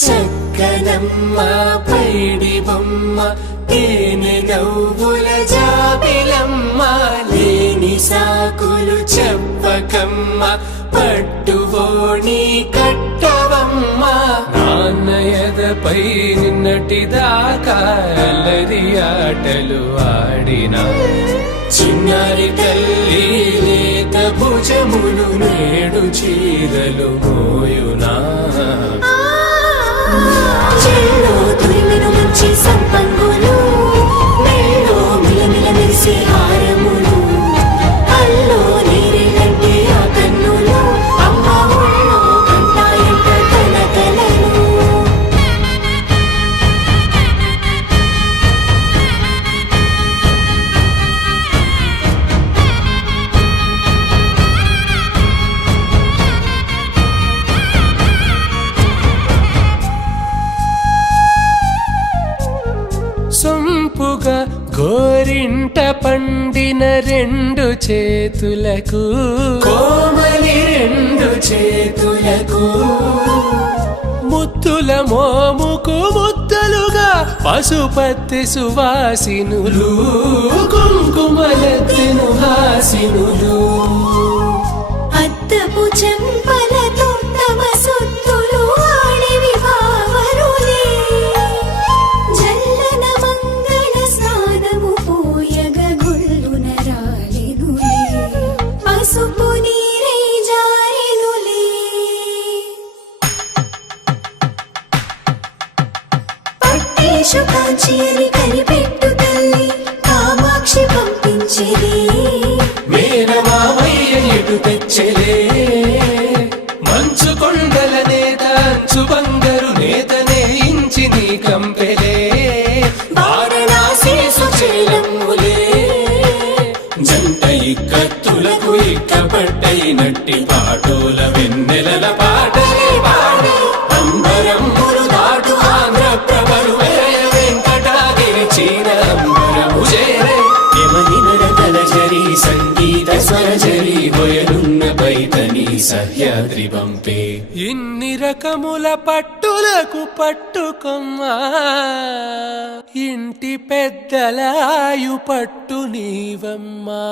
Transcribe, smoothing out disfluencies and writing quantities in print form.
చక్కనమ్మ పైడి బొమ్మ తేనె నవ్వుల జాబిలమ్మ లేని సాకులు చెప్పకమ్మ పట్టువోణి కట్టవమ్మ నాన్నయదపై నిన్నటిదాకా అల్లరి ఆటలు ఆడినా చిన్నారి తల్లి లేత భుజములు నేడు చీరలు మోయునా చెల్లో తురిమిన మంచి సంపంగులు మెల్లో మిలమిల మెరిసే హారములు అల్లో నీరేలంటే ఆ కన్నులు అమ్మ ఒళ్ళో కంటాయంట కలకలను సొంపుగా గోరింట పండిన రెండు చేతులకు కోమలి రెండు చేతులకు ముద్దుల మోముకు ముద్దలుగా పశుపతి సువాసినులు కుంకుమలెత్తెను హాసినులు అద్దపు చెంపలతో తమ సొత్తులు ఆడివి బావరులే జల్లన మంగళ స్నానము పోయగ గొల్లున రాలెనులే పసుపు నీరై జారెనులే పట్టేశు కాంచేరి కనిపెట్టు తల్లి కామాక్షి పంపించెలే మేనమామయ్య ఎటు తెచ్చలే మంచు కొండల నేత అంచు బంగారు నేతనే ఇంచి నీ కంపెలే వారణాసి సుచేలమ్ములే జంట ఇక్కత్తులకు ఇక్కపట్టయినట్టి పాటోల వెన్నెలల పాటలే పాడే అంబరమ్ములు దాటు ఆంధ్ర ప్రభలు వేయ వెంకటాగిరి చీన అంబరము చేరే యమని నడకల జరి సంగీత స్వరజరి బొయలున్న బైతని సహ్యాద్రి పంపే ఇన్ని రకముల పట్టులకు పట్టుకొమ్మా ఇంటి పెద్దలాయు పట్టు నీవమ్మా.